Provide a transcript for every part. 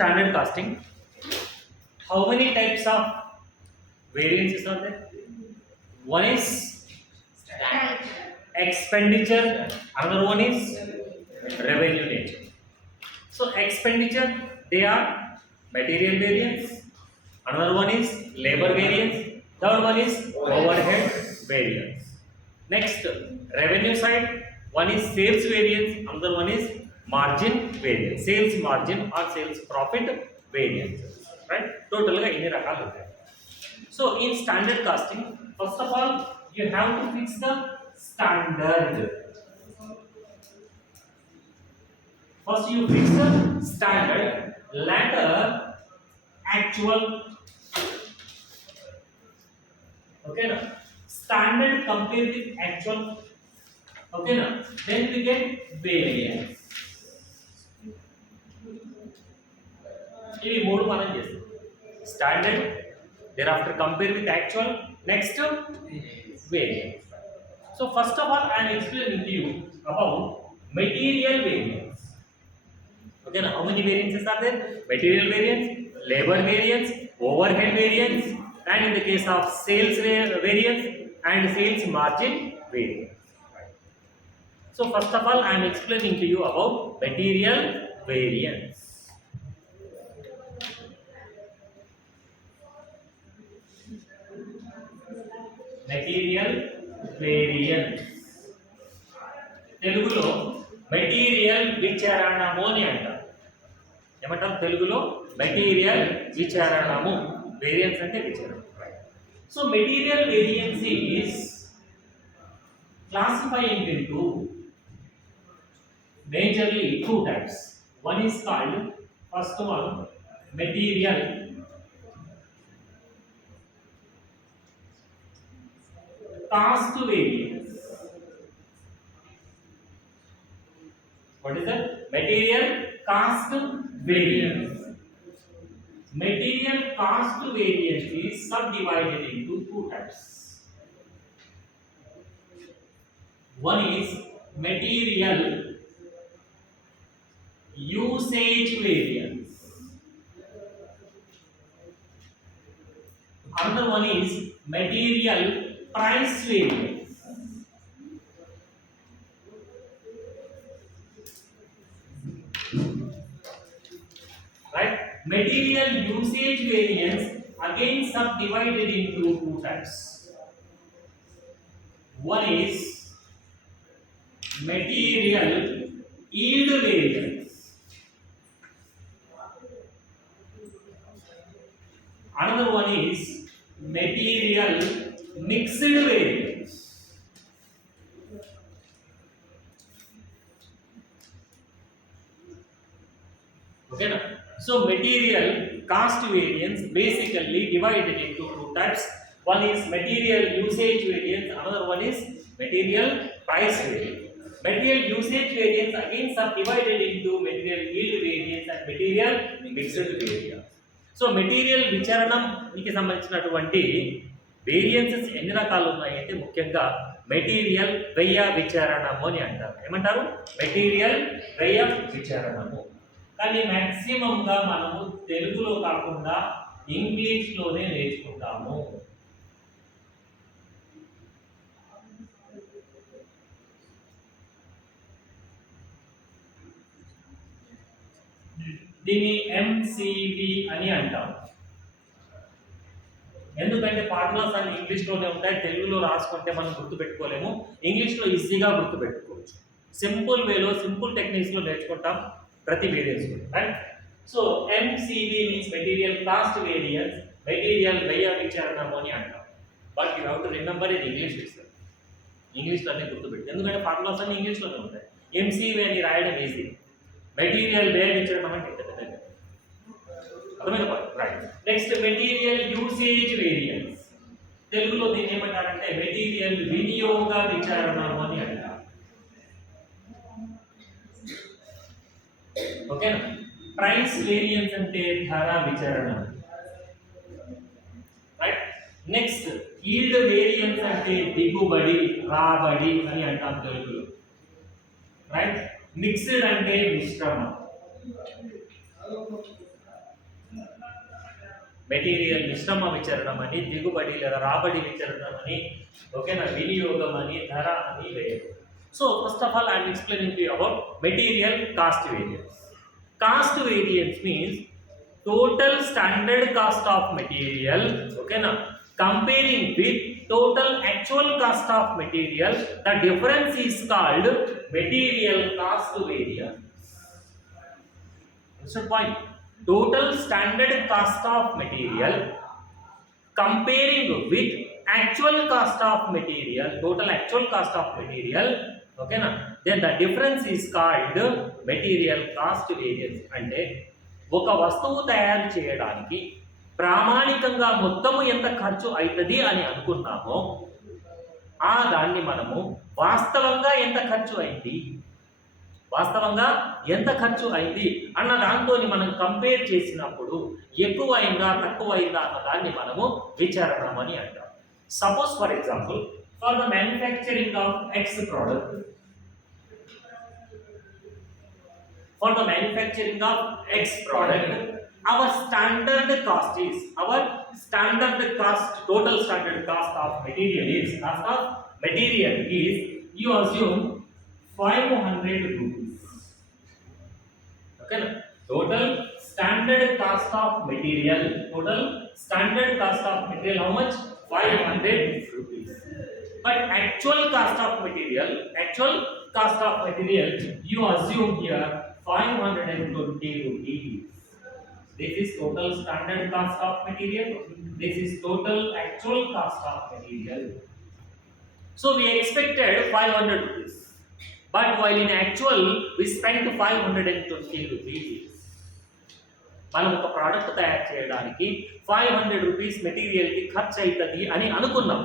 standard costing, how many types of variances are there? One is expenditure, another one is revenue nature. So expenditure, they are material variance, another one is labor variance, third one is overhead variance. Next, revenue side, one is sales variance, another one is margin variance, sales margin or sales profit variance, right? Total ga inni rakalu untayi. So in standard costing, first of all you have to fix the standard. First you fix the standard, later actual. Okay na? Standard compare with actual. Okay na? Then we get variance. ఇవి మూడు మనం చేస్తాం. Standard, thereafter compare with actual, next variance. So first of all I am explaining to you about material variance. Okay now, how many variances are there? Material variance, labor variance, overhead variance, and in the case of sales variance and sales margin variance. So first of all I am explaining to you about material variance. Material variance తెలుగులో material విచరణము అని అంటారు. ఏమంటారు తెలుగులో? Material విచరణము. Variance అంటే విచరణం. So material variance is classifying into majorly two types. One is called, first one, material cost variance. What is that? Material cost variance. Material cost variance is subdivided into two types. One is material usage variance. Another one is material price variance. Right? Material usage variance again subdivided into two types. One is material yield variance. Another one is material mixed variance. Okay na? So material cost variance basically divided into two types. One is material usage variance, another one is material price variance. Material usage variance again subdivided into material yield variance and material mixed variance. So material విచరణంకి సంబంధించినటువంటి variances ఎన్ని రకాలు ఉన్నాయంటే ముఖ్యంగా material వ్యయ విచరణము అని అంటారు. ఏమంటారు? మెటీరియల్ వ్యయ విచరణము. కానీ మ్యాక్సిమంగా మనము తెలుగులో కాకుండా ఇంగ్లీష్లోనే నేర్చుకుంటాము. దీన్ని ఎంసివి అని అంటాం. ఎందుకంటే ఫార్ములాస్ అన్ని ఇంగ్లీష్లోనే ఉంటాయి, తెలుగులో రాసుకుంటే మనం గుర్తుపెట్టుకోలేము. ఇంగ్లీష్లో ఈజీగా గుర్తుపెట్టుకోవచ్చు. సింపుల్ వేలో సింపుల్ టెక్నిక్స్లో నేర్చుకుంటాం ప్రతి variance. Right? So MCV means material cost variance, material వ్యయ విచరణము అని అంటాం. But you have to remember in English itself. ఇంగ్లీష్లో అన్ని గుర్తుపెట్టు, ఎందుకంటే ఫార్ములాస్ అన్ని ఇంగ్లీష్లోనే ఉంటాయి. ఎంసివి అని రాయడం ఈజీ, మెటీరియల్ వ్యయ విచరణం అంటే అర్థమైన point. Right. Next material usage variance. తెలుగులో దీన్ని ఏమంటారంటే మెటీరియల్ వినియోగ విచరణము అని అంటారు. ఓకేనా? ప్రైస్ వేరియన్స్ అంటే ధర విచరణం. రైట్. నెక్స్ట్ ఈల్డ్ వేరియన్స్ అంటే దిగుబడి, రాబడి అని అంటాం తెలుగులో. రైట్. మిక్స్డ్ అంటే మిశ్రమం. మెటీరియల్ మిశ్రమ విచరణం అని, దిగుబడి లేదా రాబడి విచరణం అని, ఓకేనా, వినియోగం అని, ధర అని వేయదు. So first of all I'm explaining to you about material cost variance. Cost variance means total standard cost of material, okay na, comparing with total actual cost of material, the difference is called material cost variance. That's the point. Total standard cost of material comparing with actual cost of material, total actual cost of material, okay na, then the difference is called material cost variance. అంటే ఒక వస్తువు తయారు చేయడానికి ప్రామాణికంగా మొత్తము ఎంత ఖర్చు అవుతుంది అని అనుకున్నామో ఆ దాన్ని మనము వాస్తవంగా ఎంత ఖర్చు అయింది అన్న దాంతో మనం కంపేర్ చేసినప్పుడు ఎక్కువైందా తక్కువైందా అన్న దాన్ని మనము విచారణం అని అంటాం. Suppose for example, for the manufacturing of X product, for the manufacturing of X product, our standard cost, total standard cost of material is, you assume 500 rupees. Okay, total standard cost of material, how much? 500 rupees. But actual cost of material, you assume here 520 rupees. This is total standard cost of material. This is total actual cost of material. So we expected 500 rupees. But while in actual we spent 520 rupees. మనం ఒక product తయారు చేయడానికి 500 rupees మెటీరియల్కి ఖర్చు అవుతుంది అని అనుకున్నాం.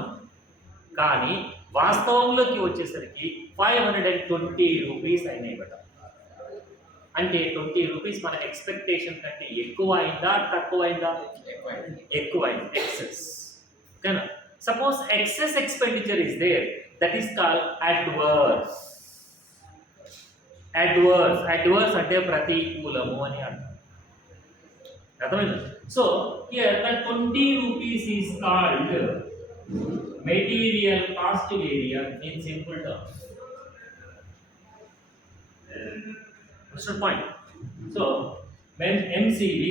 కానీ వాస్తవంలోకి వచ్చేసరికి 520 రూపీస్ అయినాయి బట. అంటే 20 రూపీస్ మన ఎక్స్పెక్టేషన్ కంటే ఎక్కువ అయిందా తక్కువైందా? ఎక్కువైంది, ఎక్సెస్. ఓకేనా? Suppose excess expenditure is there, that is called adverse. Adverse అంటే ప్రతికూలము అని అర్థం. అర్థమైంది? So here the 20 rupees is called material cost variance in simple terms. What's the point? So when MCV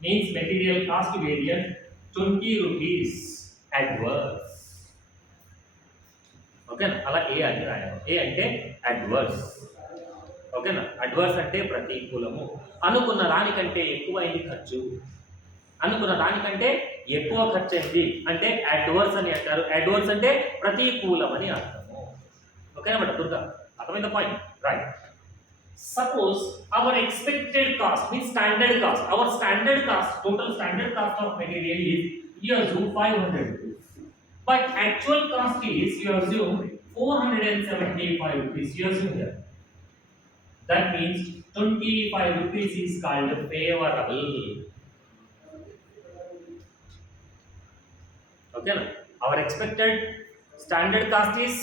means material cost variance, 20 rupees adverse. Okay na, ala A ani rayam. A ante adverse. Okay na, adverse ante ప్రతికూలము. అనుకున్న దానికంటే ఎక్కువైంది ఖర్చు, అనుకున్న దానికంటే ఎక్కువ ఖర్చు అయింది అంటే అడ్వర్స్ అని అంటారు. అడ్వర్స్ అంటే ప్రతికూలం అని అర్థము. ఓకేనా బట్ దుర్గా, అర్థమైంది point? Right. Suppose our expected cost means standard cost. Our standard cost, total standard cost of material is, you assume 500 rupees. But actual cost is, you assume 475 rupees. You assume here. That means 25 rupees is called favorable. Okay, na? Our expected standard cost is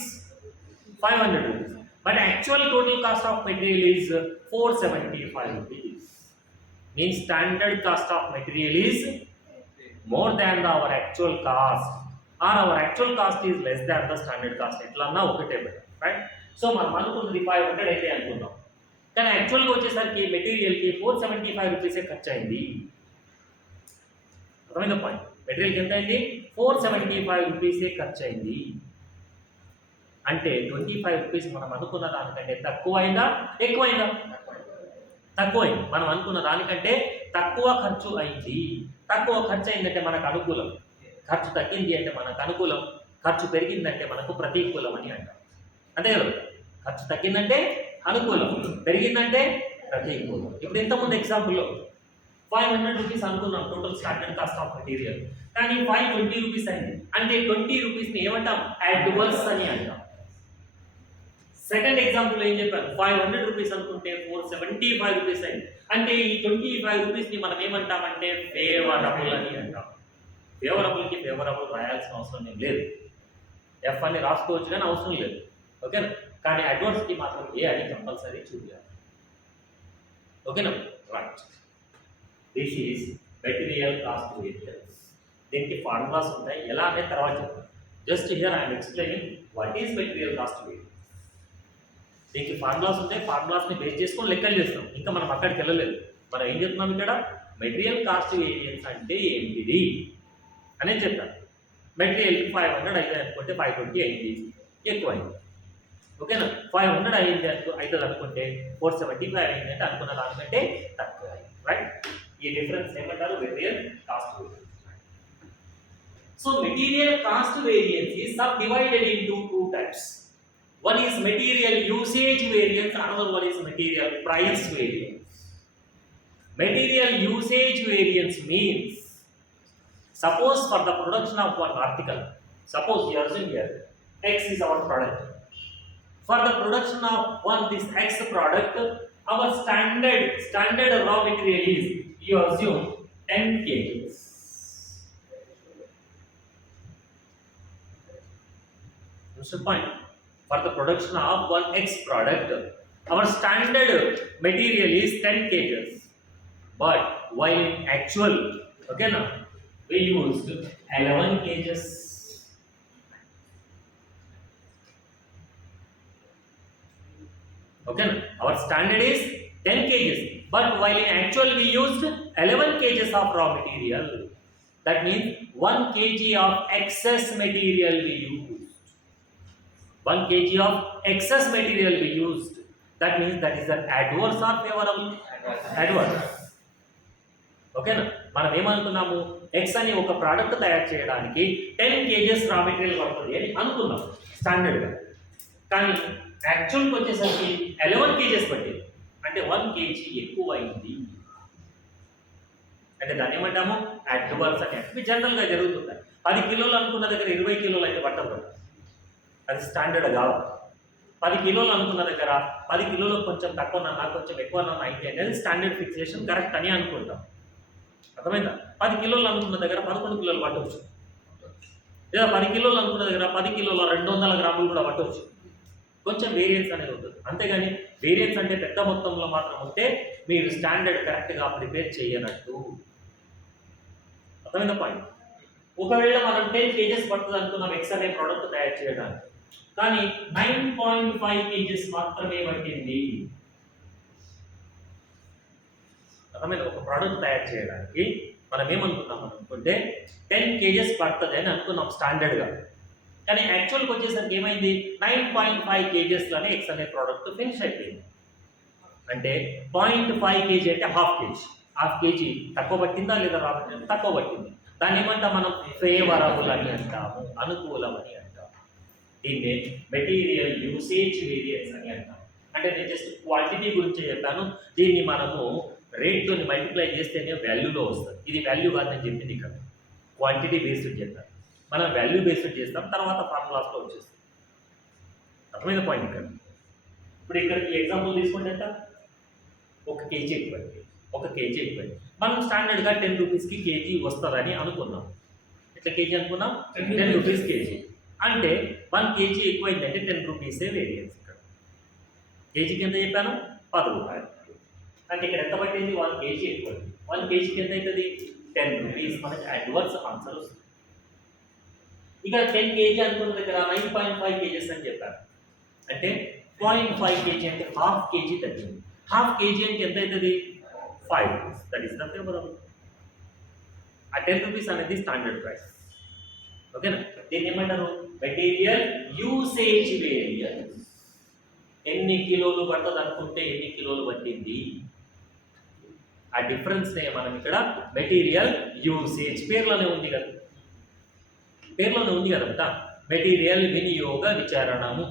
500 rupees. But actual total cost of material is 475 rupees. Means standard cost of material is more than our actual cost, or our actual cost is less than the standard cost. ఎట్లన్నా ఒకటే, right? So మనం అనుకున్నది 500 అయితే అనుకుందాం, కానీ యాక్చువల్గా వచ్చేసరికి మెటీరియల్కి 475 రూపీసే ఖర్చు అయింది. అర్థమైందా పాయింట్? మెటీరియల్కి ఎంత అయింది? 475 రూపీసే ఖర్చు అయింది. అంటే 25 రూపీస్ మనం అనుకున్న దానికంటే తక్కువైందా ఎక్కువైందా? తక్కువైంది. మనం అనుకున్న దానికంటే తక్కువ ఖర్చు అయింది. తక్కువ ఖర్చు అయిందంటే మనకు అనుకూలం, ఖర్చు తగ్గింది అంటే మనకు అనుకూలం, ఖర్చు పెరిగిందంటే మనకు ప్రతికూలం అని అంటాం. అంతే కదా? ఖర్చు తగ్గిందంటే అనుకూలం, పెరిగిందంటే ప్రతికూలం. ఇప్పుడు ఇంతకుముందు ఎగ్జాంపుల్లో 500 రూపీస్ అనుకున్నాం total standard cost of material, కానీ 520 రూపీస్ అయింది. అంటే 20 రూపీస్ని ఏమంటాం? అడ్వర్స్ అని అంటాం. సెకండ్ ఎగ్జాంపుల్ ఏం చెప్పాను? 500 రూపీస్ అనుకుంటే 475 రూపీస్ అయింది. అంటే ఈ 25 రూపీస్ని మనం ఏమంటామంటే ఫేవరబుల్ అని అంటాం. ఫేవరబుల్కి ఫేవరబుల్ రాయాల్సిన అవసరం ఏం లేదు, ఎఫ్ అని రాసుకోవచ్చు కానీ అవసరం లేదు. ఓకేనా? కానీ అడ్వర్స్కి మాత్రం ఏ అని కంపల్సరీ చూడాలి. ఓకేనా? Right. This is material cost variance. దీనికి ఫార్ములాస్ ఉంటాయి, ఎలా అనేది తర్వాత చెప్తాను. Just hear I'm explaining what is material cost variance. దీనికి ఫార్ములాస్ ఉంటాయి, ఫార్ములాస్ని బేస్ చేసుకొని లెక్కలు చేస్తాం. ఇంకా మనం అక్కడికి వెళ్ళలేదు. మనం ఏం చెప్తున్నాం ఇక్కడ, మెటీరియల్ కాస్ట్ వేరియన్స్ అంటే ఏంటిది అనేది చెప్తాను. మెటీరియల్కి 500 అయితే అనుకుంటే 520 అయింది, ఎక్కువ అయింది. ఓకేనా, 500 అయింది అవుతుంది అనుకుంటే 475 అయింది అంటే అనుకున్న దానికంటే తక్కువ అయింది. రైట్, ఈ డిఫరెన్స్ ఏమంటారు, material cost variance. So material cost variance is subdivided into two types. One is material usage variance, another one is material price variance. Material usage variance means, suppose for the production of one article, suppose we are saying here X is our product. For the production of this X product, our standard raw material is, you assume 10 kg. What's the point? For the production of one X product, our standard material is 10 kg. But while in actual, okay now, we used 11 kg. Okay, our standard is 10 kg, but while in actual we used 11 kg of raw material. That means 1 kg of excess material we used. 1 kg of excess material we used. That means that is an adverse or favorable? Adverse. Okay na, మనం ఏమనుకున్నాము, X అని ఒక product తయారు చేయడానికి 10 kg raw material పడుతుంది అని అనుకున్నాం స్టాండర్డ్గా. కానీ యాక్చువల్కి వచ్చేసరికి 11 kg పట్టింది, అంటే 1 kg ఎక్కువ అయింది. అంటే దాన్ని ఏమంటాము, అడ్వర్స్ అని. అంటే జనరల్గా జరుగుతుంది. 10 కిలోలు అనుకున్న దగ్గర 20 కిలోలు అయితే పట్టదు, అది స్టాండర్డ్ కాదు. 10 కిలోలు అనుకున్న దగ్గర 10 కిలోలు కొంచెం తక్కువ నన్నా కొంచెం ఎక్కువ నన్నా అయితే అనేది స్టాండర్డ్ ఫిక్సేషన్ కరెక్ట్ అని అనుకుంటాం. అర్థమైందా? 10 కిలోలు అనుకున్న దగ్గర 11 కిలోలు పట్టవచ్చు, లేదా 10 కిలోలు అనుకున్న దగ్గర 10 కిలోల 200 గ్రాములు కూడా పట్టవచ్చు. కొంచెం వేరియన్స్ అనేది ఉంటుంది. అంతేగాని వేరియన్స్ అంటే పెద్ద మొత్తంలో మాత్రం ఉంటే మీరు స్టాండర్డ్ కరెక్ట్గా ప్రిపేర్ చేయనట్టు. అర్థమైందా పాయింట్? ఒకవేళ మనం 10 kg పడుతుంది అనుకున్నాం X అనే ప్రోడక్ట్ తయారు చేయడానికి, కానీ 9.5 kg మాత్రమే పట్టింది. అర్థమైంది? ఒక ప్రోడక్ట్ తయారు చేయడానికి మనం ఏమనుకున్నాం అనుకుంటే 10 kg పడుతుంది అని అనుకున్నాం స్టాండర్డ్గా, కానీ యాక్చువల్కి వచ్చేసరికి ఏమైంది, 9.5 kgలోనే X అనే ప్రోడక్ట్ ఫినిష్ అయిపోయింది. అంటే 0.5 kg అంటే హాఫ్ కేజీ తక్కువ పట్టిందా లేదా రాబట్టిందా? తక్కువ పట్టింది. దాన్ని ఏమంటాం మనం, ఫేవరబుల్ అని అంటాము, అనుకూలం అని అంటాము. దీన్ని మెటీరియల్ యూసేజ్ వేరియన్స్ అని అంటాం. అంటే నేను జస్ట్ క్వాంటిటీ గురించి చెప్పాను, దీన్ని మనము రేట్తో మల్టిప్లై చేస్తేనే వాల్యూలో వస్తుంది. ఇది వాల్యూ కాదు నేను చెప్పింది, ఇక్కడ క్వాంటిటీ బేస్డ్ చెప్పాను. మనం వాల్యూ బేస్డ్ చేస్తాం, తర్వాత ఫార్ములాస్లో వచ్చేస్తాం. అర్థమైన పాయింట్ ఇక్కడ. ఇప్పుడు ఇక్కడ ఈ ఎగ్జాంపుల్ తీసుకుంటే ఎంత, 1 kg ఎక్కువైంది, 1 kg ఎక్కువైంది. మనం స్టాండర్డ్గా 10 రూపీస్కి కేజీ వస్తుందని అనుకున్నాం. ఎట్లా కేజీ అనుకున్నాం, 10 రూపీస్ కేజీ. అంటే 1 kg ఎక్కువైందంటే 10 రూపీసే వేరియన్స్. ఇక్కడ కేజీకి ఎంత చెప్పాను, 10 రూపాయలు. అంటే ఇక్కడ ఎంత పట్టింది, 1 kg ఎక్కువైంది. 1 kgకి ఎంత అవుతుంది, 10 రూపీస్. మనకి అడ్వర్స్ ఆన్సర్ వస్తుంది. ఇక్కడ 10 kg అనుకున్న దగ్గర 9.5 kg అని చెప్పారు. అంటే 0.5 kg అంటే హాఫ్ కేజీ తగ్గింది. హాఫ్ కేజీ అంటే ఎంత అవుతుంది, 5 rupees. That is the favourable. ఆ 10 రూపీస్ అనేది స్టాండర్డ్ ప్రైస్. ఓకేనా? దీన్ని ఏమంటారు, మెటీరియల్ యూసేజ్ వేరియన్స్. ఎన్ని కిలోలు పడుతుంది అనుకుంటే ఎన్ని కిలోలు పట్టింది, ఆ డిఫరెన్స్నే మనం ఇక్కడ మెటీరియల్ యూసేజ్, పేర్లోనే ఉంది కదా, మెటీరియల్ వినియోగ విచారణము.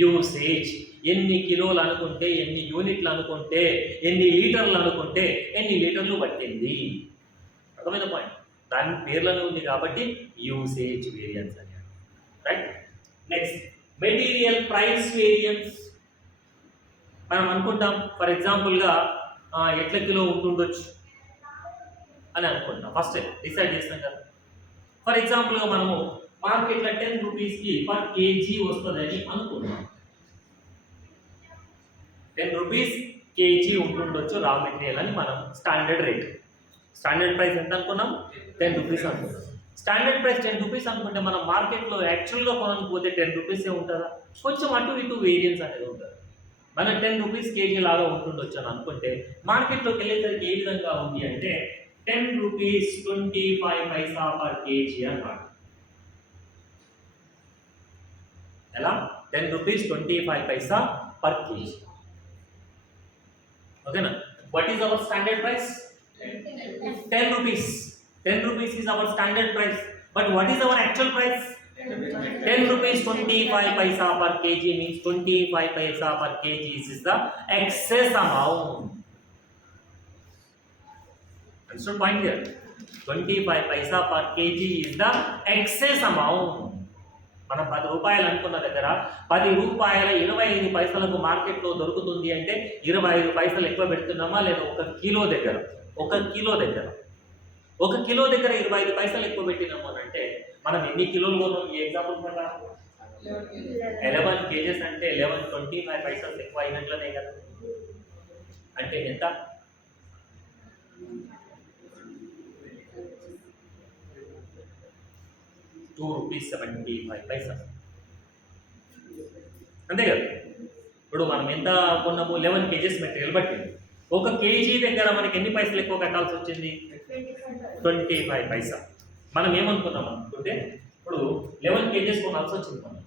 యూసేజ్ ఎన్ని కిలోలు అనుకుంటే, ఎన్ని యూనిట్లు అనుకుంటే, ఎన్ని లీటర్లు అనుకుంటే ఎన్ని లీటర్లు పట్టింది. అర్థమైన పాయింట్, దాని పేర్లోనే ఉంది కాబట్టి యూసేజ్ వేరియన్స్ అని. Right, next material price variance. మనం అనుకుంటాం ఫర్ ఎగ్జాంపుల్గా ఎట్ల కిలో ఉంటుండొచ్చు అని అనుకుంటాం. ఫస్ట్ డిసైడ్ చేస్తాం కదా. ఫర్ ఎగ్జాంపుల్గా మనము మార్కెట్లో 10 రూపీస్కి పర్ కేజీ వస్తుందని అనుకున్నాం. 10 రూపీస్ కేజీ ఉంటుండొచ్చు రా మెటీరియల్ అని మనం స్టాండర్డ్ రేట్. స్టాండర్డ్ ప్రైస్ ఎంత అనుకున్నాం? 10 రూపీస్ అనుకున్నాం. స్టాండర్డ్ ప్రైస్ 10 రూపీస్ అనుకుంటే మనం మార్కెట్లో యాక్చువల్గా కొనకపోతే 10 రూపీసే ఉంటుందా? కొంచెం అటు ఇటు వేరియన్స్ అనేది ఉంటుంది. మన 10 రూపీస్ కేజీ లాగా ఉంటుండొచ్చు అని అనుకుంటే మార్కెట్లోకి వెళ్ళేసరికి ఏ విధంగా ఉంది అంటే 10 రూపీస్ 25 పైసా పర్ కేజీ అన్నమాట. ఎలా? 10 రూపీస్ 25 పైసా పర్ కేజీ. ఓకేనా? What is our standard price? 10 rupees. 10 rupees is our standard price. But what is our actual price? 10 rupees 25 paisa per kg means 25 paisa per kg is the excess amount. Understood point here? 25 paisa per kg is the excess amount. మనం 10 రూపాయలు అనుకున్న దగ్గర 10 రూపాయల 25 పైసలకు మార్కెట్లో దొరుకుతుంది అంటే 25 పైసలు ఎక్కువ పెడుతున్నామా లేదా? ఒక కిలో దగ్గర 25 పైసలు ఎక్కువ పెట్టినాము అని అంటే మనం ఎన్ని కిలోలు కొన్నాం? ఈ ఎగ్జాంపుల్ ప్రకారం 11 kgs అంటే 11.25 పైసలు ఎక్కువ అయినట్లనే కదా. అంటే ఎంత? 2 రూపీస్ 75 పైసలు అంతే కదా. ఇప్పుడు మనం ఎంత కొన్నాము? 11 kgs మెటీరియల్ పట్టింది. ఒక కేజీ దగ్గర మనకి ఎన్ని పైసలు ఎక్కువ కట్టాల్సి వచ్చింది? 25 పైసా. మనం ఏమనుకున్నాం అనుకుంటే ఇప్పుడు 11 kgs కొనాల్సి వచ్చింది. మనం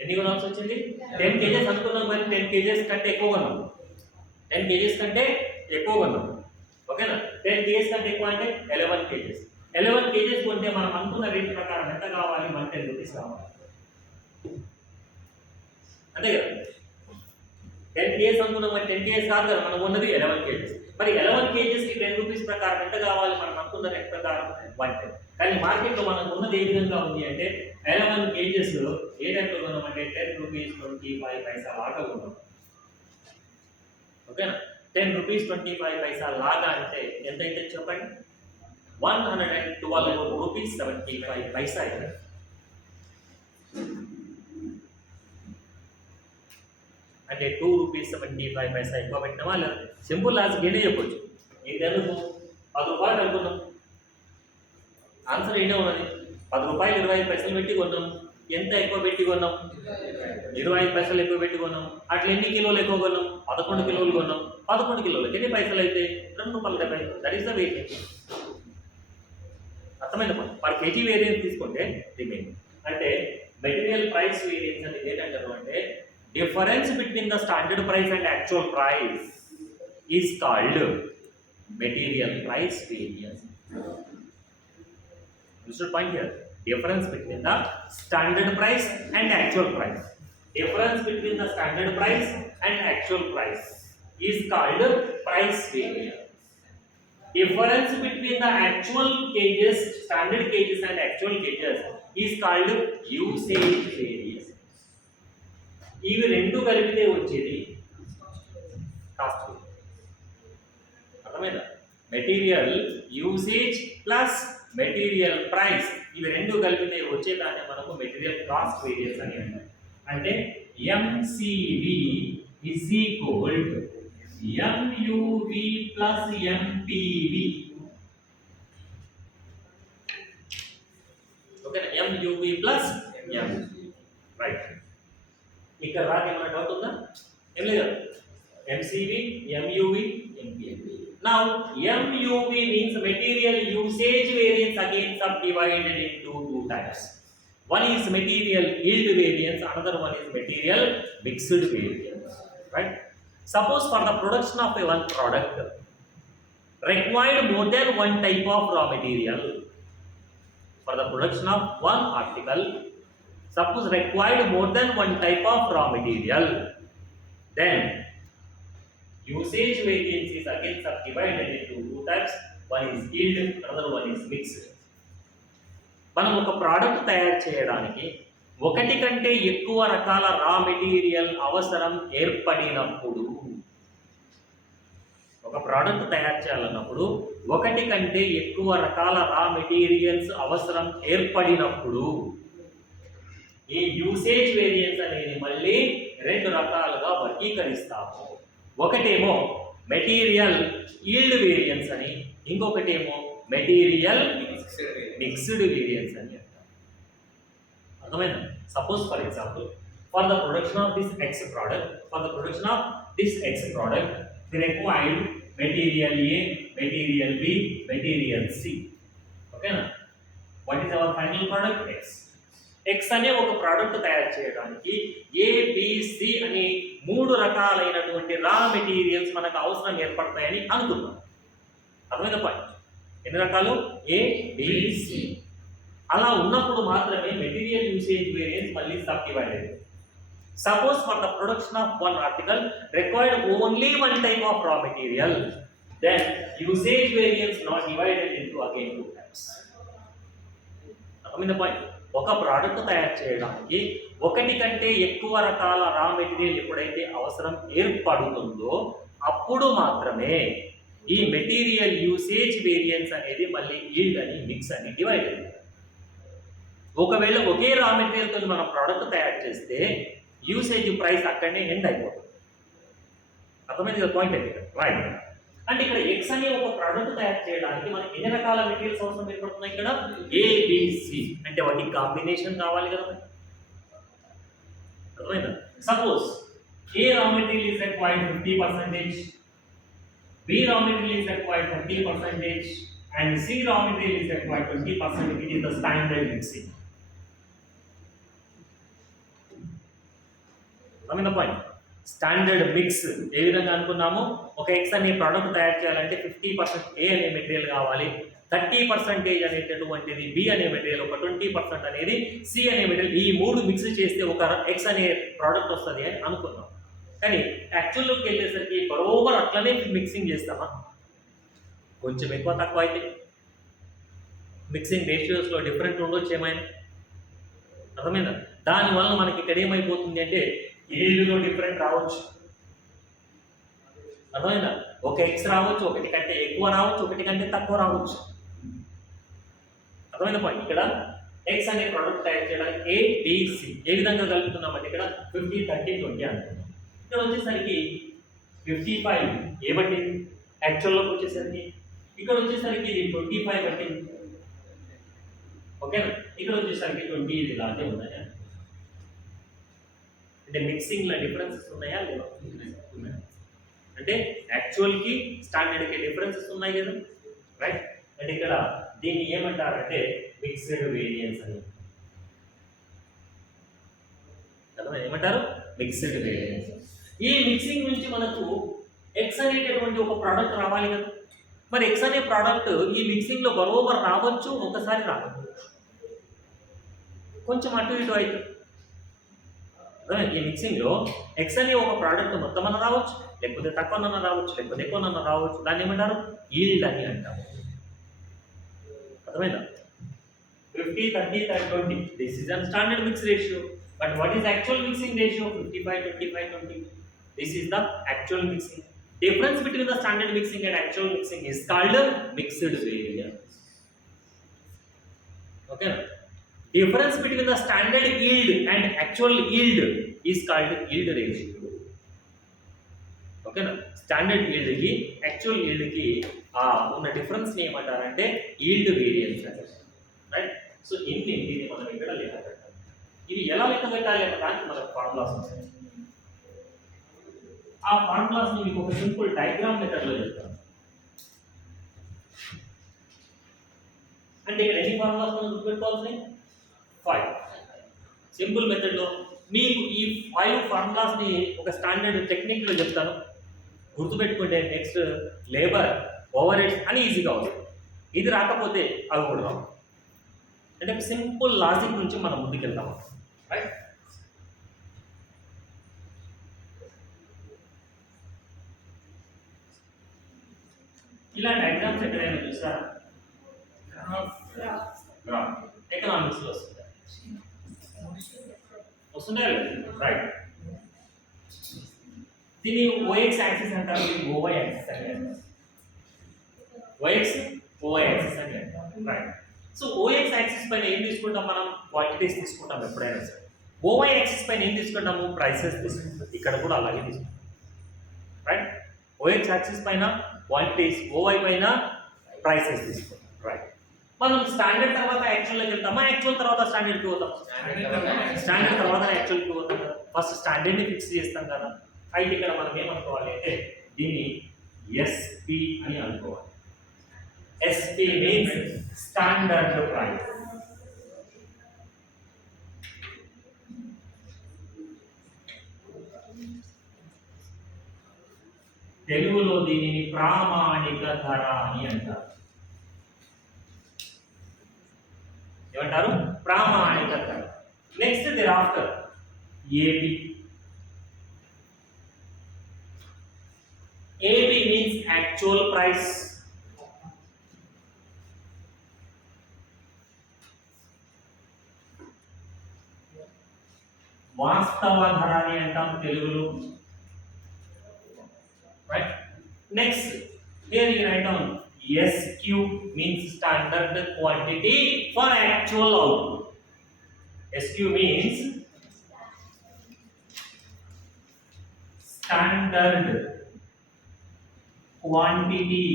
ఎన్ని కొనాల్సి వచ్చింది? 10 kgs అనుకున్నాం, మరి 10 kgs కంటే ఎక్కువ కొన్నాం. 10 kgs కంటే ఎక్కువ కొన్నాం. ఓకేనా? 10 kgs కంటే ఎక్కువ అంటే 11 kgs. 11 kgs కొంటే మనం అనుకున్న రేట్ ప్రకారం ఎంత కావాలి? 110 రూపీస్ కావాలి. అంతే కదా. 10 kgs అనుకున్నాం, మరి 10 kgs కాదు కదా మనం ఉన్నది 11 kgs. మరి 11 kgs కి 10 రూపీస్ ప్రకారం ఎంత కావాలి? మనం అనుకున్న రేట్ ప్రకారం 110. కానీ మార్కెట్లో మనకు ఉన్నది ఏ విధంగా ఉంది అంటే 11 kgs ఏ టైంలో కొన్నాం అంటే 10 రూపీస్ 25 పైసా లాగా కొన్నాం. ఓకేనా? 10 రూపీస్ 25 పైసా లాగా అంటే ఎంత అయితే చెప్పండి? 112 రూపీస్ 75 పైసా అయితే. అంటే 2 రూపీస్ 75 పైసా ఎక్కువ పెట్టినామా లేదా? సింపుల్ లాజిక్ ఏనే చెప్పొచ్చు. ఇది ఎందుకు? 10 రూపాయలు అనుకున్నాం, ఆన్సర్ ఏంటో ఉన్నది. 10 రూపాయలు 25 పైసలు పెట్టి కొన్నాం. ఎంత ఎక్కువ పెట్టి కొన్నాం? 25 పైసలు ఎక్కువ పెట్టి కొన్నాం. అట్లా ఎన్ని కిలోలు ఎక్కువ కొన్నాం? 11 కిలోలు కొన్నాం. 11 కిలోలకి ఎన్ని పైసలు అయితే? 2 రూపాయలు 70. That is the variance. అర్థమైందా? పర్ కేజీ వేరియన్స్ తీసుకుంటే రిమైనింగ్ అంటే మెటీరియల్ ప్రైస్ వేరియన్స్ అనేది ఏంటంటారు అంటే difference between the standard price and actual price is called material price variance. Understood point here? Difference between the standard price and actual price. Difference between the standard price and actual price is called price variance. Difference between the actual cages, standard cages and actual cages is called usage variance. ఇవి రెండు కలిపితే వచ్చేది cost. అర్థమైందా? Material usage plus material price ఇవి రెండు కలిపితే వచ్చేదాన్ని మనము మెటీరియల్ కాస్ట్ వేరియన్స్ అని అంటాం. అంటే MCV is equal to MUV plus MPV. ఓకేనా? MUV plus MP. రైట్. ఇక్కడ రాక ఏమైనా డౌట్ ఉందా? ఏం లేదు. MCV, MUV, MPV. Now MUV means material usage variance again subdivided into two types. One is material yield variance, another one is material mixed variance. Right? Suppose for the production of a one product required more than one type of raw material. For the production of one article, suppose required more than one type of raw material, then usage variance is again subdivided into two types. One is yield, another one is mixed. మనం ఒక product తయారు చేయడానికి ఒకటి కంటే ఎక్కువ రకాల raw material అవసరం ఏర్పడినప్పుడు, ఒక ప్రోడక్ట్ తయారు చేయాలన్నప్పుడు ఒకటి కంటే ఎక్కువ రకాల రా మెటీరియల్స్ అవసరం ఏర్పడినప్పుడు ఈ యూసేజ్ వేరియన్స్ అనేది మళ్ళీ రెండు రకాలుగా వర్గీకరిస్తాము. ఒకటేమో మెటీరియల్ ఈల్డ్ వేరియన్స్ అని, ఇంకొకటేమో మెటీరియల్ మిక్స్డ్ వేరియన్స్ అని అంటారు. అర్థమైందా? Suppose for example for the production of this X product required material A, material B, material C. ఓకేనా? What is our final product? X అనే ఒక ప్రోడక్ట్ తయారు చేయడానికి ఏ, బి, సి అని 3 రకాలైనటువంటి రా మెటీరియల్స్ మనకు అవసరం ఏర్పడతాయని అనుకుందాం. అర్థమైందా పాయింట్? ఎన్ని రకాలు? ఏ, బి, సి. అలా ఉన్నప్పుడు మాత్రమే మెటీరియల్ యూసేజ్ వేరియన్స్ మళ్ళీ సబ్ డివైడ్ అవుతుంది. Suppose for the production of one article required only one type of raw material, then usage variance not divided into again 2 types. అర్థమైందా పాయింట్? ఒక product తయారు చేయడానికి ఒకటి కంటే ఎక్కువ రకాల రా మెటీరియల్ ఎప్పుడైతే అవసరం ఏర్పడుతుందో అప్పుడు మాత్రమే ఈ మెటీరియల్ యూసేజ్ వేరియన్స్ అనేది మళ్ళీ ఈల్డ్ అని, మిక్స్ అని డివైడ్ అవుతుంది. ఒకవేళ ఒకే రా మెటీరియల్తో మనం ప్రోడక్ట్ తయారు చేస్తే యూసేజ్ ప్రైస్ అక్కడనే ఎండ్ అయిపోతుంది. అర్థమైంది కదా పాయింట్ అయితే? రైట్. అంటే ఇక్కడ ఎక్స్ అనే ఒక ప్రోడక్ట్ తయారు చేయడానికి మనకి ఎన్ని రకాల మెటీరియల్స్ అవసరం ఏర్పడుతున్నాయి? ఇక్కడ ఏబిసి అంటే వాటి కాంబినేషన్ కావాలి కదా. అర్థమైందా? Suppose A raw material is required 50%, B raw material is required 30%, and C raw material is required 20%. It is the standard mixing. Point. Standard mix ఏ విధంగా అనుకున్నాము? ఒక ఎక్స్ అనే ప్రోడక్ట్ తయారు చేయాలంటే 50% ఏ అనే మెటీరియల్ కావాలి, 30% అనేటటువంటిది బి అనే మెటీరియల్, ఒక 20% అనేది సి అనే మెటీరియల్. ఈ 3 మిక్స్ చేస్తే ఒక ఎక్స్ అనే ప్రోడక్ట్ వస్తుంది అని అనుకున్నాం. కానీ యాక్చువల్లోకి వెళ్ళేసరికి బరోబర్ అట్లనే మిక్సింగ్ చేస్తామా? కొంచెం ఎక్కువ తక్కువ అయితే మిక్సింగ్ రేషియోస్లో డిఫరెంట్ ఉండొచ్చు ఏమైనా. అర్థమైందా? దానివల్ల మనకి ఇక్కడ ఏమైపోతుంది అంటే ఈల్డ్లో డిఫరెంట్ రావచ్చు. అర్థమైందా? ఒక ఎక్స్ రావచ్చు, ఒకటి కంటే ఎక్కువ రావచ్చు, ఒకటి కంటే తక్కువ రావచ్చు. అర్థమైందా పాయింట్? ఇక్కడ ఎక్స్ అనే ప్రోడక్ట్ తయారు చేయడానికి ఏ, బి, సి ఏ విధంగా కలుపుతున్నామంటే ఇక్కడ 50, 30, 20 అనుకుంటాం. ఇక్కడ వచ్చేసరికి 55 ఏ పట్టింది, యాక్చువల్లోకి వచ్చేసరికి ఇక్కడ వచ్చేసరికి ఇది 25 పట్టింది. ఓకేనా? ఇక్కడ వచ్చేసరికి 20 ఇది ఇలాగే ఉన్నాయా? అంటే మిక్సింగ్లో డిఫరెన్సెస్ ఉన్నాయా లేవా? అంటే యాక్చువల్కి స్టాండర్డ్కి డిఫరెన్సెస్ ఉన్నాయి కదా, రైట్? అంటే ఇక్కడ దీన్ని ఏమంటారంటే మిక్స్డ్ వేరియన్స్ అని. ఏమంటారు? Mixed variance. ఈ మిక్సింగ్ నుంచి మనకు ఎక్స్ అనేటటువంటి ఒక ప్రోడక్ట్ రావాలి కదా. మరి ఎక్స్ అనే ప్రోడక్ట్ ఈ మిక్సింగ్లో బరోబర్ రావచ్చు, ఒకసారి రావచ్చు, కొంచెం అటు ఇటు అయితే. ఈ మిక్సింగ్లో ఎక్స్ అనే ఒక ప్రోడక్ట్ మొత్తం అన్న రావచ్చు, లేకపోతే తక్కువనన్నా రావచ్చు, లేకపోతే ఎక్కువనన్నా రావచ్చు. దాన్ని ఏమంటారు? ఈల్డ్ అని అంటారు. అర్థమైందా? 50, 30, 20. This is a standard mix ratio. But what is actual mixing ratio? 55, 25, 20. This is the actual mixing. Difference between the standard mixing and actual mixing is called mixed variance. Okay. Difference between the standard yield and actual yield is called yield ratio. Okay na? Standard yield ki actual yield ki ఉన్న difference ని ఏమంటారంటే yield variance అంటారు. Right? So దీన్ని మనం ఇక్కడ లెక్క పెట్టాలి. ఇవి ఎలా లెక్క పెట్టాలి అనే దానికి మనకు ఫార్ములాస్ ఉంటాయి. ఆ ఫార్ములాస్ ని మీకు ఒక సింపుల్ డయాగ్రామ్ మెథడ్ లో చెప్తాను. అంటే ఇక్కడ ఎన్ని ఫార్ములాస్ మనం గుర్తుపెట్టుకోవాల్సినవి? 5. సింపుల్ మెథడ్లో మీకు ఈ 5 ఫార్ములాస్ ని ఒక స్టాండర్డ్ టెక్నిక్ లో చెప్తాను. గుర్తుపెట్టుకుంటే నెక్స్ట్ లేబర్, ఓవర్ హెడ్స్ అని ఈజీగా వస్తుంది. ఇది రాకపోతే అవి కూడా రావు. అంటే సింపుల్ లాజిక్ నుంచి మనం ముందుకెళ్తాం. రైట్? ఇలా డయాగ్రామ్స్ ఎక్కడైనా చూసారా? ఎకనామిక్స్ లో వస్తుందా? రైట్. దీన్ని ఓఎక్స్ యాక్సిస్ అంటారు, దీన్ని ఓవై యాక్సిస్ అని అంటారు. ఓఎక్స్, ఓవై యాక్సిస్ అని అంటారు. రైట్. సో ఓఎక్స్ యాక్సిస్ పైన ఏం తీసుకుంటాం మనం? క్వాంటిటీస్ తీసుకుంటాం ఎప్పుడైనా సరే. ఓవై యాక్సిస్ పైన ఏం తీసుకుంటాము? ప్రైసెస్ తీసుకుంటాం. ఇక్కడ కూడా అలాగే తీసుకుంటాం. రైట్? ఓఎక్స్ యాక్సిస్ పైన క్వాంటిటీస్, ఓవై పైన ప్రైసెస్ తీసుకుంటాం. రైట్. మనం స్టాండర్డ్ తర్వాత యాక్చువల్లోకి వెళ్తామా, యాక్చువల్ తర్వాత స్టాండర్డ్కి పోతాం? స్టాండర్డ్ తర్వాత యాక్చువల్కి పోతాం కదా. ఫస్ట్ స్టాండర్డ్ని ఫిక్స్ చేస్తాం కదా. అయితే ఇక్కడ మనం ఏమనుకోవాలి అంటే దీన్ని ఎస్పి అని అనుకోవాలి. SP means standard price. తెలుగులో దీనిని ప్రామాణిక ధర అని అంటారు. ఏమంటారు? ప్రామాణిక ధర. Next there after AB. AB means actual price. వాస్తవ ధర అని అంటాం తెలుగులో. Right? Next, here you write down SQ means standard quantity for actual output. SQ means standard quantity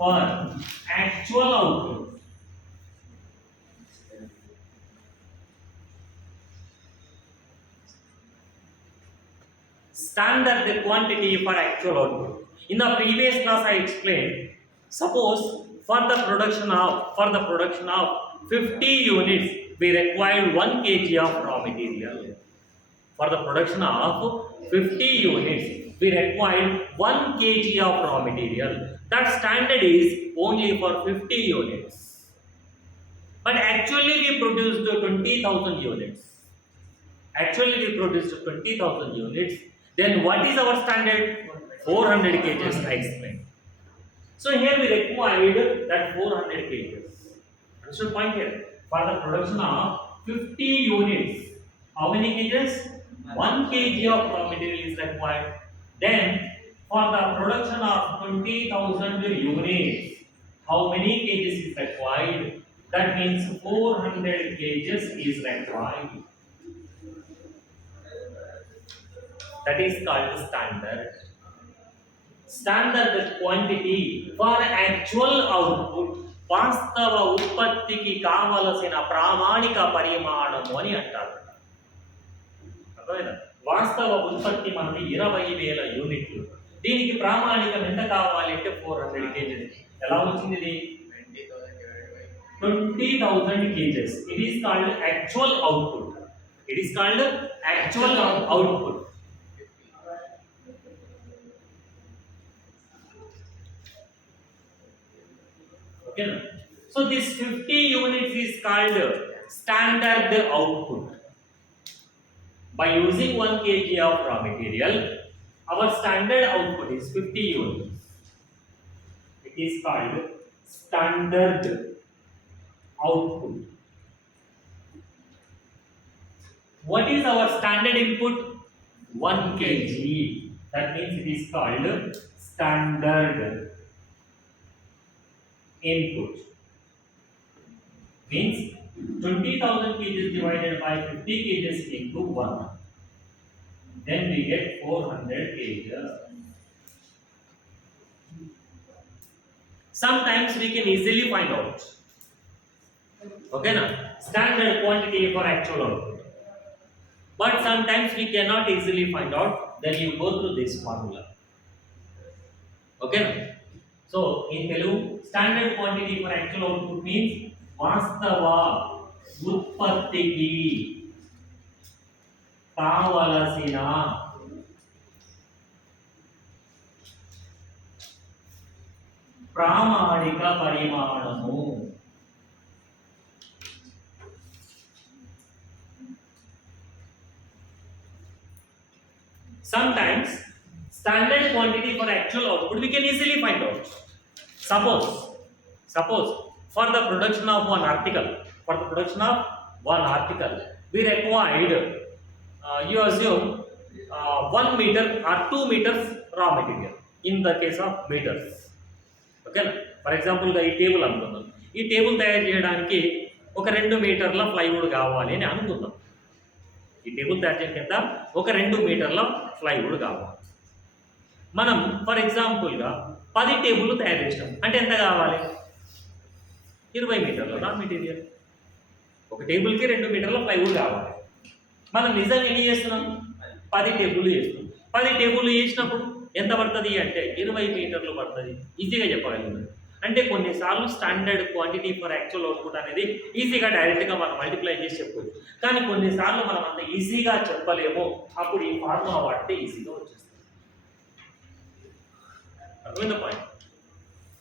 for actual output. Standard quantity for actual output. In the previous class I explained, suppose for the production of 50 units we required 1 kg of raw material. For the production of 50 units we required 1 kg of raw material. That standard is only for 50 units. But actually we produced 20,000 units. Actually we produced 20,000 units. Then what is our standard? 400 kgs, I explained. So here we required that 400 kgs. Understood point here? For the production of 50 units, how many kgs? 1 kg of raw material is required. Then for the production of 20,000 units, how many kgs is required? That means 400 kgs is required. That is called standard. Standard quantity for actual output. వాస్తవ ఉత్పత్తికి కావలసిన ప్రామాణిక పరిమాణము అని అంటారు. అర్థమైందా? వాస్తవ ఉత్పత్తి మనది 20,000 యూనిట్లు. దీనికి ప్రామాణికం ఎంత కావాలి అంటే 400 kgs. ఎలా వచ్చింది ఇది? 20,000 kgs. It is called actual output. It is called actual output. Okay. So this 50 units is called standard output. By using 1 kg of raw material, our standard output is 50 units. It is called standard output. What is our standard input? 1 kg. That means it is called standard input. Means 20,000 kgs divided by 50 kgs into 1. Then we get 400 kgs. Sometimes we can easily find out. Okay, na? Standard quantity for actual output. But sometimes we cannot easily find out. Then you go through this formula. Okay, na? So in Telugu, standard quantity for actual output means వాస్తవ ఉత్పత్తికి కావలసిన ప్రామాణిక పరిమాణము. Sometimes standard quantity for actual output we can easily find out. Suppose for the production of one article, we required, you assume 1 meter or 2 meters raw material. In the case of meters, okay. For example, ఈ table అనుకుందాం. ఈ table తయారు చేయడానికి ఒక 2 మీటర్ల plywood కావాలి అని అనుకుందాం. ఈ టేబుల్ తయారు చేయడం కింద ఒక 2 మీటర్ల ప్లైవుడ్ కావాలి. మనం ఫర్ ఎగ్జాంపుల్గా 10 టేబుల్ తయారు చేసినాం అంటే ఎంత కావాలి? 20 మీటర్లు రా మెటీరియల్. ఒక టేబుల్కి 2 మీటర్ల ప్లైవుడ్ కావాలి. మనం నిజంగా ఎన్ని చేస్తున్నాం? 10 టేబుల్ చేస్తున్నాం. 10 టేబుల్ చేసినప్పుడు ఎంత పడుతుంది అంటే 20 మీటర్లు పడుతుంది. ఈజీగా చెప్పగలుగుతాం. అంటే కొన్నిసార్లు standard quantity for actual output అనేది ఈజీగా డైరెక్ట్గా మనం మల్టిప్లై చేసి చెప్పవచ్చు. కానీ కొన్నిసార్లు మనం అంత ఈజీగా చెప్పలేము. అప్పుడు ఈ ఫార్ములా వాడితే ఈజీగా వచ్చేస్తుంది. అర్థమైందా పాయింట్?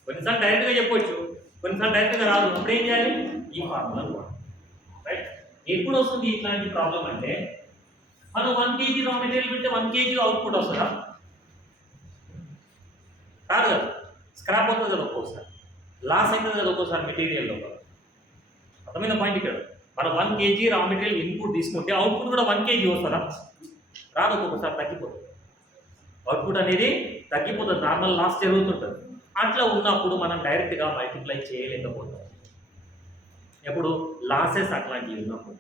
కొన్నిసార్లు డైరెక్ట్గా చెప్పవచ్చు, కొన్నిసార్లు డైరెక్ట్గా రాదు. అప్పుడు ఏం చేయాలి? ఈ ఫార్ములా వాడాలి. రైట్? ఎప్పుడు వస్తుంది ఇట్లాంటి ప్రాబ్లం అంటే మనం 1 kg రా మెటీరియల్ పెడితే 1 kg అవుట్పుట్ వస్తుందా? కాదు కదా. స్క్రాప్ అవుతుంది కదా ఒక్కోసారి, లాస్ అవుతుంది కదా ఒక్కోసారి మెటీరియల్లో. అర్థమైన పాయింట్ ఇక్కడ. మనం 1 kg రా మెటీరియల్ ఇన్పుట్ తీసుకుంటే అవుట్పుట్ కూడా 1 kg వస్తుందా? రాదు, ఒక్కొక్కసారి తగ్గిపోతుంది. అవుట్పుట్ అనేది తగ్గిపోతుంది, నార్మల్ లాస్ జరుగుతుంటుంది. అట్లా ఉన్నప్పుడు మనం డైరెక్ట్గా మల్టిప్లై చేయలేకపోతాం. ఎప్పుడు లాసెస్ అట్లాంటివి ఉన్నప్పుడు.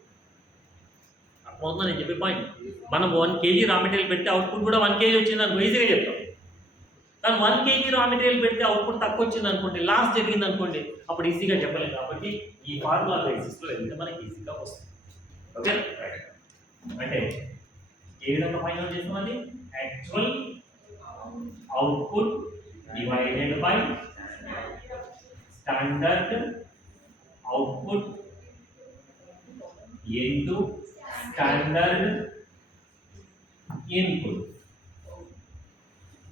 అర్థమవుతుందా నేను చెప్పే పాయింట్? మనం 1 kg రా మెటీరియల్ పెడితే అవుట్పుట్ కూడా 1 kg వచ్చింది అనుకో ఈజీగా చెప్తాం. కానీ 1 kg రా మెటీరియల్ పెడితే అవుట్పుట్ తక్కువ వచ్చింది అనుకోండి, లాస్ జరిగింది అనుకోండి, అప్పుడు ఈజీగా చెప్పలేము. కాబట్టి ఈ ఫార్ములా బేసిస్లో వెళ్తే మనకి ఈజీగా వస్తుంది. ఓకే, అంటే ఏ విధంగా ఫైండ్ అవుట్ చేస్తామని? Actual output divided by standard output into standard input.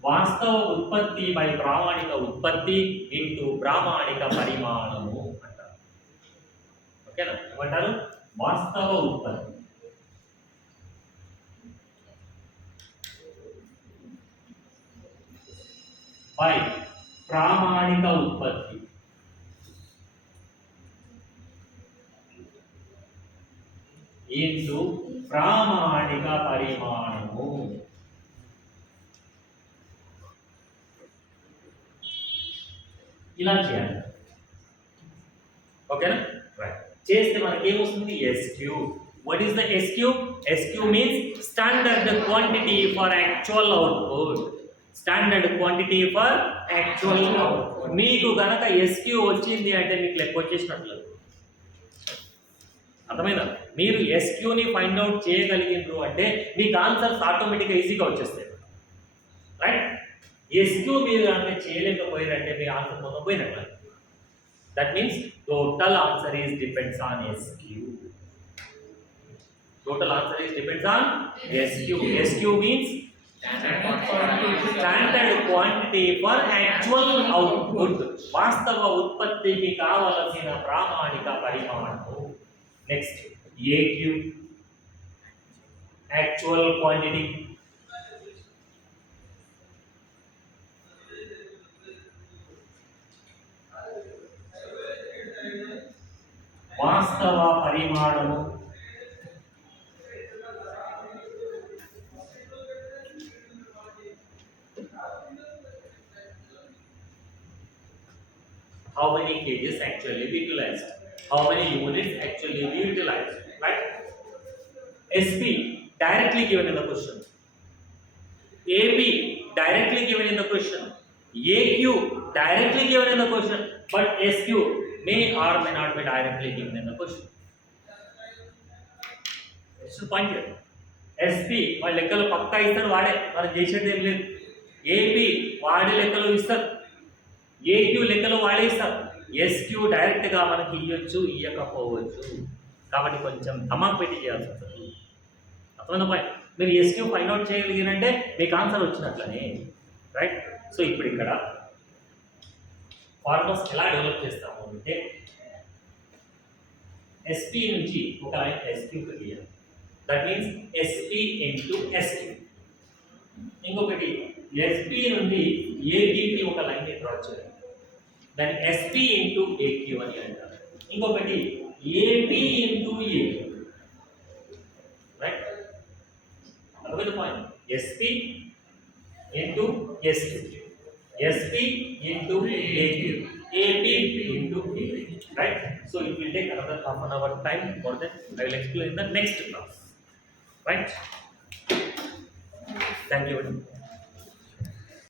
వాస్తవ ఉత్పత్తి బై ప్రామాణిక ఉత్పత్తి ఇంటూ ప్రామాణిక పరిమాణము అంటారు. ఓకేనా? ఏమంటారు? వాస్తవ ఉత్పత్తి బై ప్రామాణిక ఉత్పత్తి ఇంటూ ప్రామాణిక పరిమాణము. ఇలా చేయాలి. ఓకేనా? రైట్. చేస్తే మనకి ఏమొస్తుంది? SQ. What is the SQ? SQ means standard quantity for actual output. Standard quantity for actual output. మీకు గనక SQ వచ్చింది అంటే మీకు లెక్క వచ్చేసినట్లు. అర్థమైందా? మీరు SQని ఫైండ్ అవుట్ చేయగలిగినారు అంటే మీకు ఆన్సర్స్ ఆటోమేటిక్గా ఈజీగా వచ్చేస్తాయి. రైట్? SQ మీరు అంటే చేయలేకపోయారంటే మీ ఆన్సర్ మొత్తం పోయినట్ల. That means total answer is depends on SQ. Total answer is depends on SQ. SQ means standard quantity for actual output. వాస్తవ ఉత్పత్తికి కావలసిన ప్రామాణిక పరిమాణము. Next AQ, actual quantity. వాస్తవ పరిమాణము. How many kgs actually we utilized? How many units actually we utilized? Right? SP directly given in the question. AP directly given in the question. AQ directly given in the question. But SQ may or may not be directly given in the question. This is the point here. SP వాడి లెక్కలు పక్కా ఇస్తారు, వాడే మనం చేసేది ఏం లేదు. AP వాడి లెక్కలు ఇస్తారు, AQ లెక్కలు వాడే ఇస్తారు. SQ డైరెక్ట్గా మనకి ఇవ్వచ్చు, ఇవ్వకపోవచ్చు. కాబట్టి కొంచెం ధమాక్ పెట్టి చేయాల్సి వస్తుంది. అర్థమైందా పాయింట్? మీరు SQ ఫైండ్ అవుట్ చేయగలిగినంటే మీకు ఆన్సర్ వచ్చినట్లనే. రైట్? సో ఇప్పుడు ఇక్కడ ఫార్ములాస్ ఎలా డెవలప్ చేస్తాము అంటే SP నుంచి ఒక లైన్ SQ గీయాలి. That means SP into SQ. ఇంకొకటి SP నుండి ABకి ఒక లైన్ డ్రా చేయాలి. దాన్ని SP ఇంటూ AQ అని అంటారు. ఇంకొకటి AB ఇంటూ AQ. రైట్? అర్థమైంది point? SP into SQ, SP into AQ, AP into AQ. Right? So it will take another half an hour time. For that, I will explain in the next class. Right? Thank you.